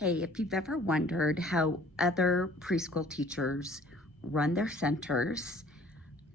Hey, if you've ever wondered how other preschool teachers run their centers,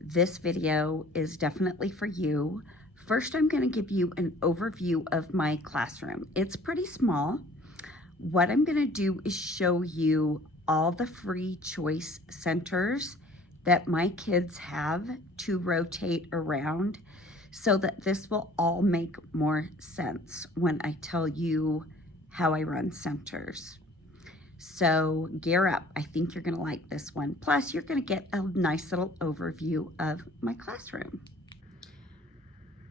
this video is definitely for you. First, I'm going to give you an overview of my classroom. It's pretty small. What I'm going to do is show you all the free choice centers that my kids have to rotate around so that this will all make more sense when I tell you how I run centers. So gear up. I think you're going to like this one. Plus, you're going to get a nice little overview of my classroom.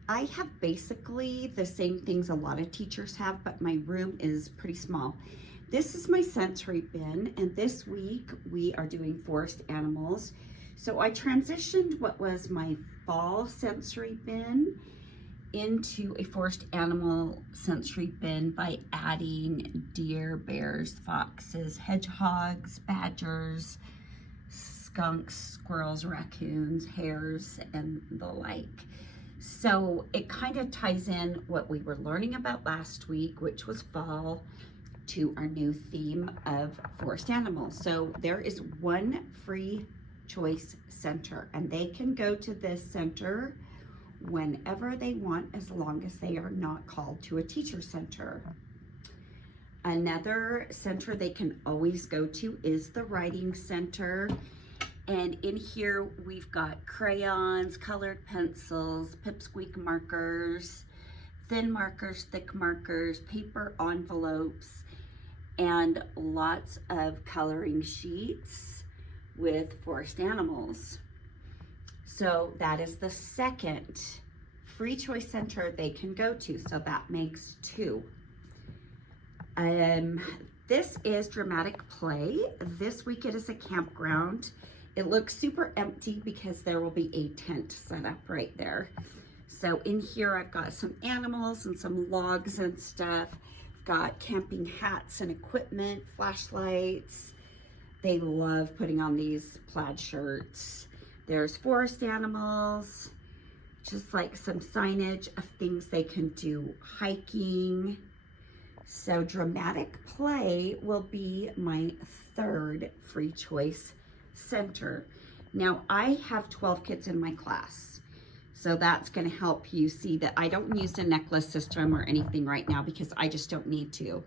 I have basically the same things a lot of teachers have, but my room is pretty small. This is my sensory bin, and this week we are doing forest animals. So I transitioned what was my fall sensory bin into a forest animal sensory bin by adding deer, bears, foxes, hedgehogs, badgers, skunks, squirrels, raccoons, hares, and the like. So it kind of ties in what we were learning about last week, which was fall, to our new theme of forest animals. So there is one free choice center, and they can go to this center whenever they want, as long as they are not called to a teacher center. Another center they can always go to is the writing center. And in here we've got crayons, colored pencils, pipsqueak markers, thin markers, thick markers, paper envelopes, and lots of coloring sheets with forest animals. So that is the second free choice center they can go to. So that makes two. This is dramatic play. This week it is a campground. It looks super empty because there will be a tent set up right there. So in here I've got some animals and some logs and stuff. I've got camping hats and equipment, flashlights. They love putting on these plaid shirts. There's forest animals, just like some signage of things they can do hiking. So dramatic play will be my third free choice center. Now I have 12 kids in my class, so that's going to help you see that I don't use a necklace system or anything right now because I just don't need to.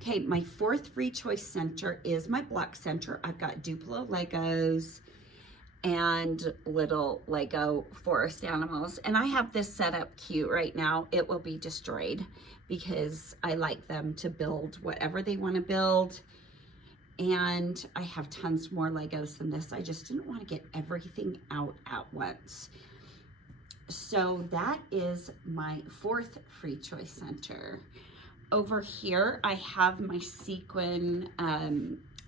Okay, my fourth free choice center is my block center. I've got Duplo Legos and little Lego forest animals. And I have this set up cute right now. It will be destroyed because I like them to build whatever they want to build. And I have tons more Legos than this. I just didn't want to get everything out at once. So that is my fourth free choice center. Over here, I have my sequin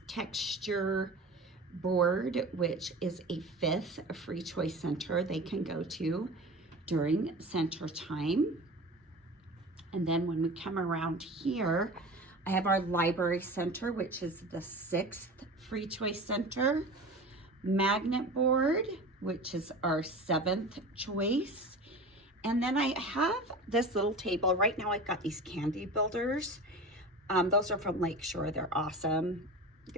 texture board, which is a fifth free choice center they can go to during center time. And then when we come around here, I have our library center, which is the sixth free choice center. Magnet board, which is our seventh choice. And then I have this little table. Right now I've got these candy builders. Those are from Lakeshore. They're awesome.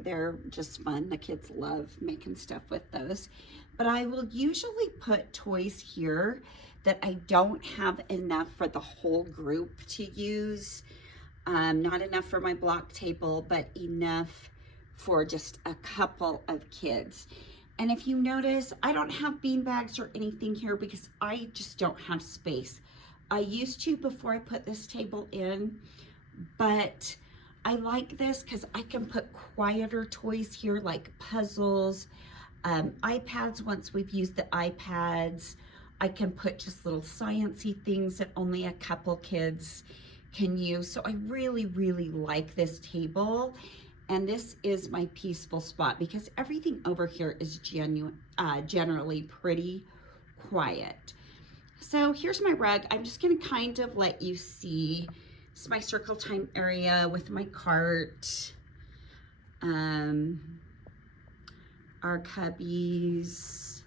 They're just fun. The kids love making stuff with those. But I will usually put toys here that I don't have enough for the whole group to use. Not enough for my block table, but enough for just a couple of kids. And if you notice, I don't have bean bags or anything here because I just don't have space. I used to before I put this table in, but I like this because I can put quieter toys here like puzzles, iPads. Once we've used the iPads, I can put just little sciencey things that only a couple kids can use. So I really, really like this table. And this is my peaceful spot because everything over here is generally pretty quiet. So here's my rug. I'm just gonna kind of let you see. It's my circle time area with my cart, our cubbies,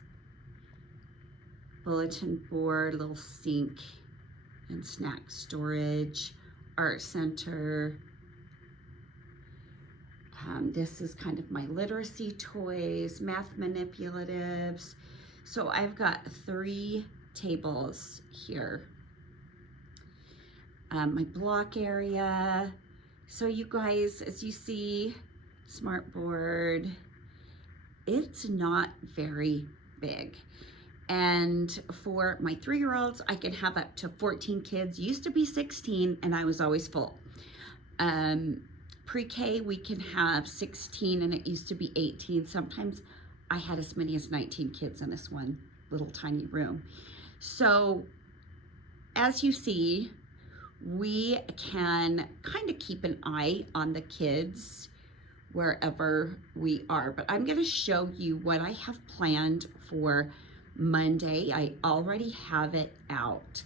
bulletin board, little sink and snack storage, art center, This is kind of my literacy toys, math manipulatives. So I've got 3 tables here. My block area. So you guys, as you see, smart board, it's not very big. And for my 3-year-olds, I can have up to 14 kids. Used to be 16 and I was always full. Pre-K, we can have 16 and it used to be 18. Sometimes I had as many as 19 kids in this one little tiny room. So as you see, we can kind of keep an eye on the kids wherever we are. But I'm going to show you what I have planned for Monday. I already have it out.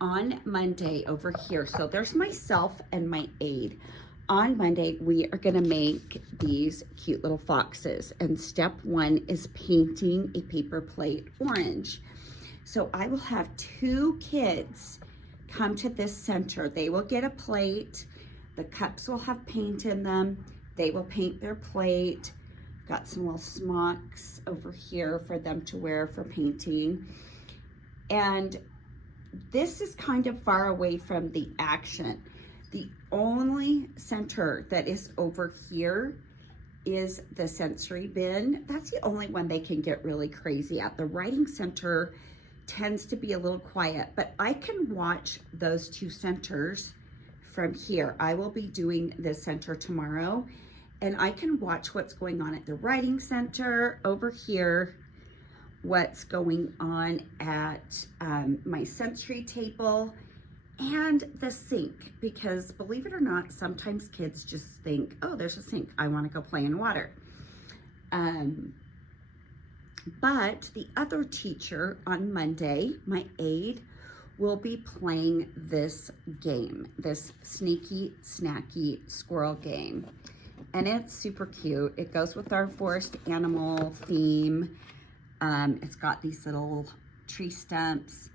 On Monday over here, so there's myself and my aide. On Monday, we are going to make these cute little foxes. And step 1 is painting a paper plate orange. So I will have 2 kids come to this center. They will get a plate. The cups will have paint in them. They will paint their plate. Got some little smocks over here for them to wear for painting. And this is kind of far away from the action. The only center that is over here is the sensory bin. That's the only one they can get really crazy at. The writing center tends to be a little quiet, but I can watch those 2 centers from here. I will be doing this center tomorrow, and I can watch what's going on at the writing center over here, what's going on at my sensory table, and the sink, because believe it or not, sometimes kids just think, oh, there's a sink, I want to go play in water. But the other teacher on Monday, my aide, will be playing this game, this sneaky snacky squirrel game. And it's super cute. It goes with our forest animal theme. It's got these little tree stumps,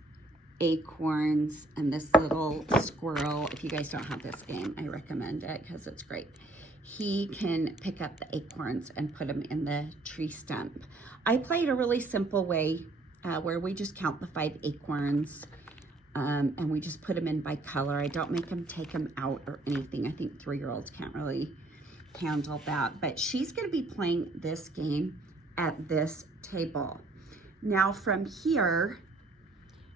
acorns, and this little squirrel. If you guys don't have this game, I recommend it because it's great. He can pick up the acorns and put them in the tree stump. I played a really simple way where we just count the 5 acorns and we just put them in by color. I don't make them take them out or anything. I think 3-year-olds can't really handle that. But she's going to be playing this game at this table. Now from here,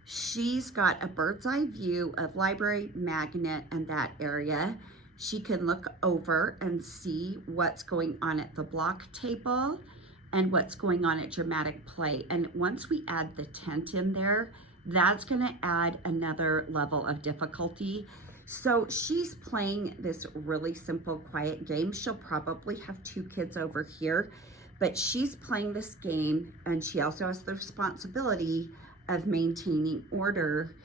she's got a bird's eye view of library, magnet, and that area. She can look over and see what's going on at the block table and what's going on at dramatic play. And once we add the tent in there, that's gonna add another level of difficulty. So she's playing this really simple, quiet game. She'll probably have 2 kids over here, but she's playing this game, and she also has the responsibility of maintaining order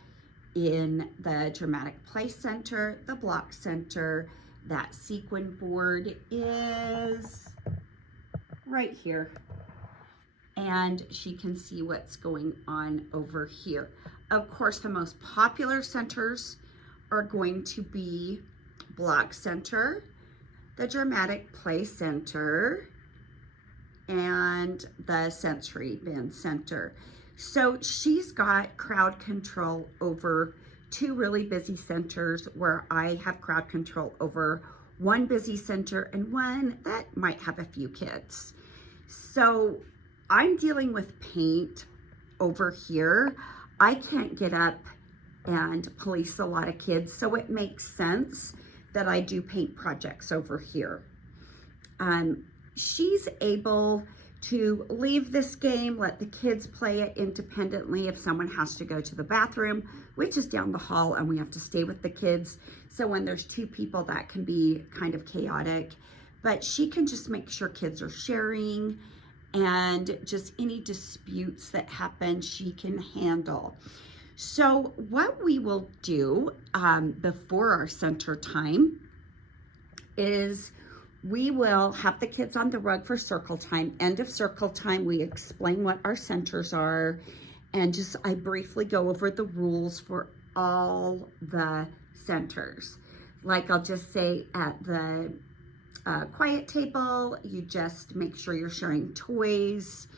in the dramatic play center, the block center. That sequin board is right here, and she can see what's going on over here. Of course, the most popular centers are going to be block center, the dramatic play center, and the sensory bin center. So she's got crowd control over 2 really busy centers, where I have crowd control over 1 busy center and 1 that might have a few kids. So I'm dealing with paint over here. I can't get up and police a lot of kids, so it makes sense that I do paint projects over here. She's able to leave this game, let the kids play it independently if someone has to go to the bathroom, which is down the hall, and we have to stay with the kids. So when there's 2 people, that can be kind of chaotic. But she can just make sure kids are sharing, and just any disputes that happen, she can handle. So what we will do before our center time is we will have the kids on the rug for circle time. End of circle time, we explain what our centers are, and just I briefly go over the rules for all the centers. Like I'll just say at the quiet table, you just make sure you're sharing toys,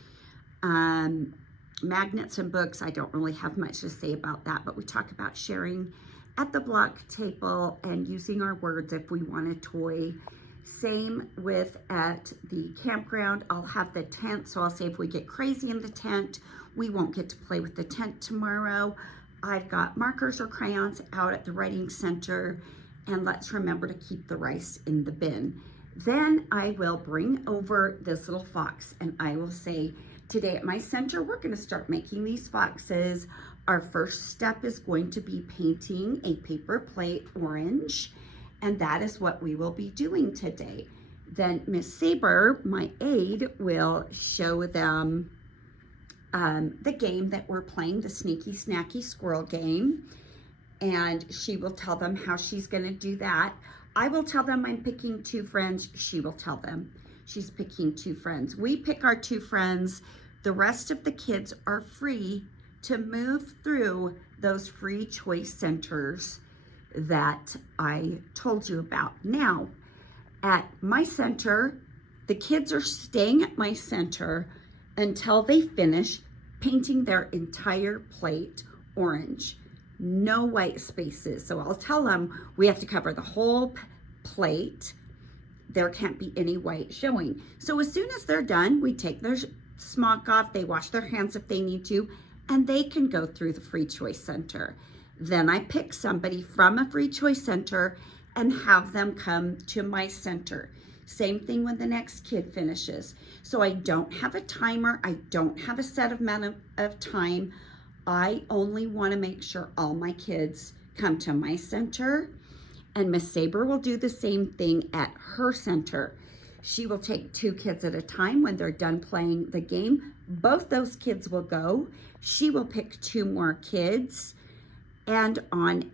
magnets and books. I don't really have much to say about that, but we talk about sharing at the block table and using our words if we want a toy. Same with at the campground. I'll have the tent, so I'll say if we get crazy in the tent, we won't get to play with the tent tomorrow. I've got markers or crayons out at the writing center, and let's remember to keep the rice in the bin. Then I will bring over this little fox and I will say, today at my center, we're going to start making these foxes. Our first step is going to be painting a paper plate orange, and that is what we will be doing today. Then Miss Saber, my aide, will show them the game that we're playing, the Sneaky Snacky Squirrel game, and she will tell them how she's going to do that. I will tell them I'm picking 2 friends. She will tell them she's picking 2 friends. We pick our 2 friends. The rest of the kids are free to move through those free choice centers that I told you about. Now, at my center, the kids are staying at my center until they finish painting their entire plate orange. No white spaces. So I'll tell them we have to cover the whole plate. There can't be any white showing. So as soon as they're done, we take their smock off, they wash their hands if they need to, and they can go through the free choice center. Then I pick somebody from a free choice center and have them come to my center. Same thing when the next kid finishes. So I don't have a timer. I don't have a set amount of time. I only want to make sure all my kids come to my center, and Miss Saber will do the same thing at her center. She will take 2 kids at a time. When they're done playing the game, both those kids will go. She will pick 2 more kids, and on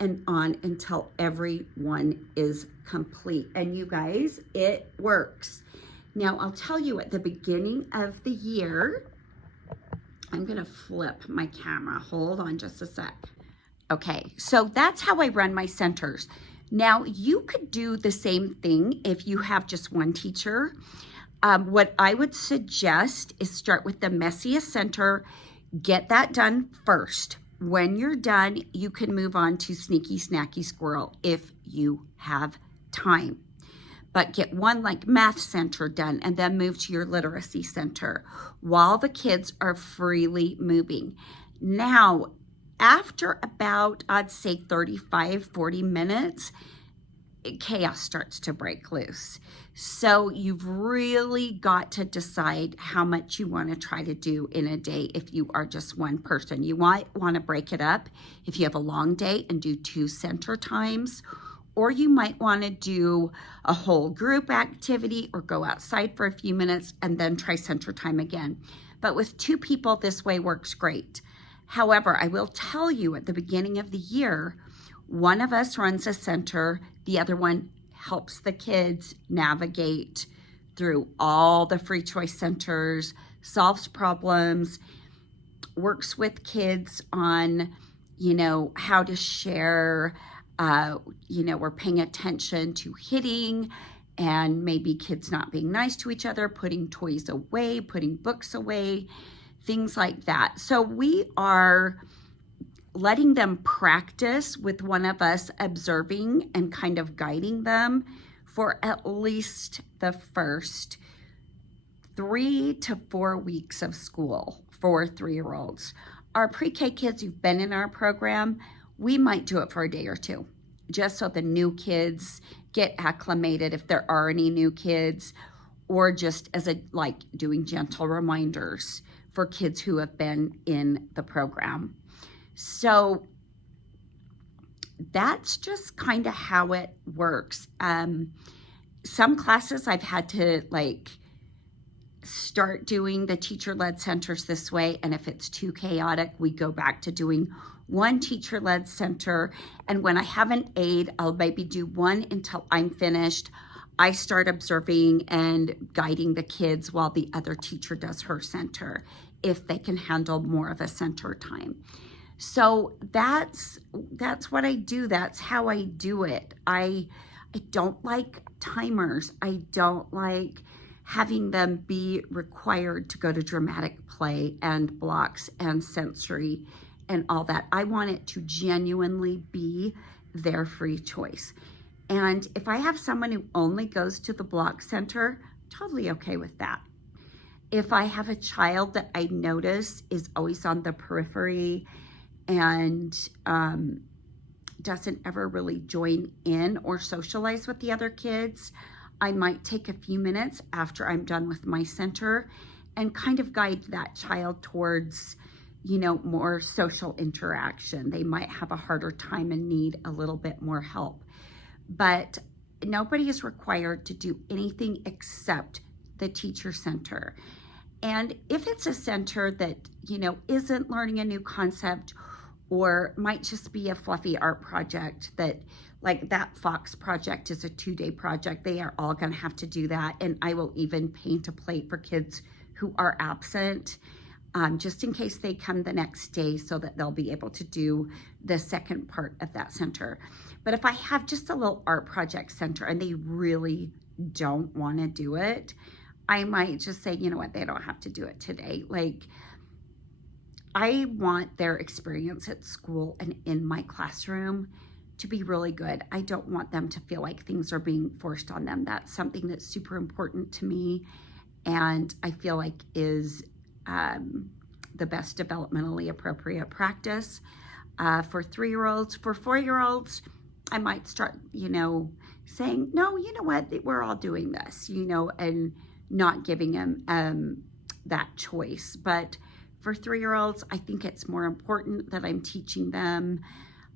until everyone is complete. And you guys, it works. Now, I'll tell you at the beginning of the year, I'm gonna flip my camera. Hold on just a sec. Okay, so that's how I run my centers. Now, you could do the same thing if you have just one teacher. What I would suggest is start with the messiest center, get that done first. When you're done, you can move on to Sneaky Snacky Squirrel if you have time. But get one like math center done and then move to your literacy center while the kids are freely moving. Now, after about, I'd say 35, 40 minutes, chaos starts to break loose. So you've really got to decide how much you want to try to do in a day if you are just one person. You might want to break it up if you have a long day and do 2 center times, or you might want to do a whole group activity or go outside for a few minutes and then try center time again. But with 2 people, this way works great. However, I will tell you at the beginning of the year, one of us runs a center, the other one helps the kids navigate through all the free choice centers, solves problems, works with kids on, how to share. We're paying attention to hitting and maybe kids not being nice to each other, putting toys away, putting books away, things like that. So we are letting them practice with one of us observing and kind of guiding them for at least the first 3 to 4 weeks of school for 3-year-olds. Our pre-K kids who've been in our program, we might do it for a day or 2, just so the new kids get acclimated if there are any new kids, or just as doing gentle reminders for kids who have been in the program. So that's just kind of how it works. Some classes I've had to start doing the teacher-led centers this way, and if it's too chaotic, we go back to doing one teacher-led center. And when I have an aide, I'll maybe do one until I'm finished. I start observing and guiding the kids while the other teacher does her center, if they can handle more of a center time. So that's what I do. That's how I do it. I I don't like timers. I don't like having them be required to go to dramatic play and blocks and sensory and all that. I want it to genuinely be their free choice. And if I have someone who only goes to the block center, totally okay with that. If I have a child that I notice is always on the periphery and doesn't ever really join in or socialize with the other kids, I might take a few minutes after I'm done with my center and kind of guide that child towards, more social interaction. They might have a harder time and need a little bit more help. But nobody is required to do anything except the teacher center. And if it's a center that, isn't learning a new concept or might just be a fluffy art project that, like that Fox project is a 2-day project, they are all going to have to do that. And I will even paint a plate for kids who are absent, just in case they come the next day so that they'll be able to do the second part of that center. But if I have just a little art project center and they really don't want to do it, I might just say, you know what, they don't have to do it today. Like, I want their experience at school and in my classroom to be really good. I don't want them to feel like things are being forced on them. That's something that's super important to me, and I feel like is the best developmentally appropriate practice for 3-year-olds. For 4-year-olds, I might start, saying, no, you know what, we're all doing this, and not giving them that choice. But for 3-year-olds, I think it's more important that I'm teaching them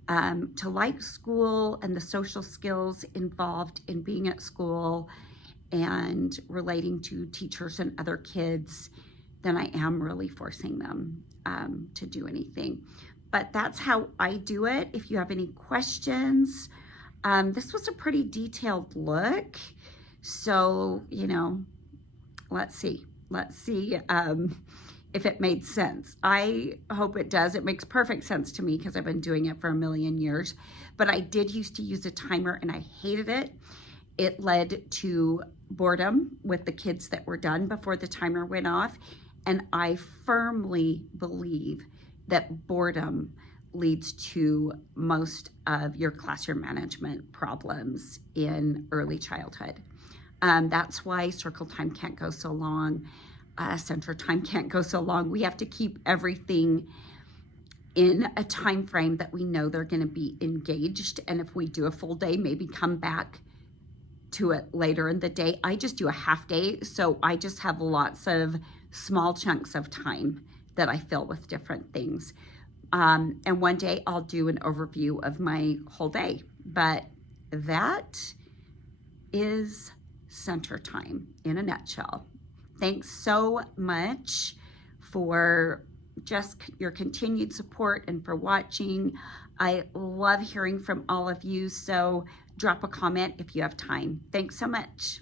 to like school and the social skills involved in being at school and relating to teachers and other kids than I am really forcing them to do anything. But that's how I do it. If you have any questions, this was a pretty detailed look. So, let's see if it made sense. I hope it does. It makes perfect sense to me because I've been doing it for a million years. But I did used to use a timer and I hated it. It led to boredom with the kids that were done before the timer went off. And I firmly believe that boredom leads to most of your classroom management problems in early childhood. That's why circle time can't go so long. Center time can't go so long. We have to keep everything in a time frame that we know they're going to be engaged. And if we do a full day, maybe come back to it later in the day. I just do a half day, so I just have lots of small chunks of time that I fill with different things. And one day I'll do an overview of my whole day. But that is center time in a nutshell. Thanks so much for just your continued support and for watching. I love hearing from all of you, so drop a comment if you have time. Thanks so much.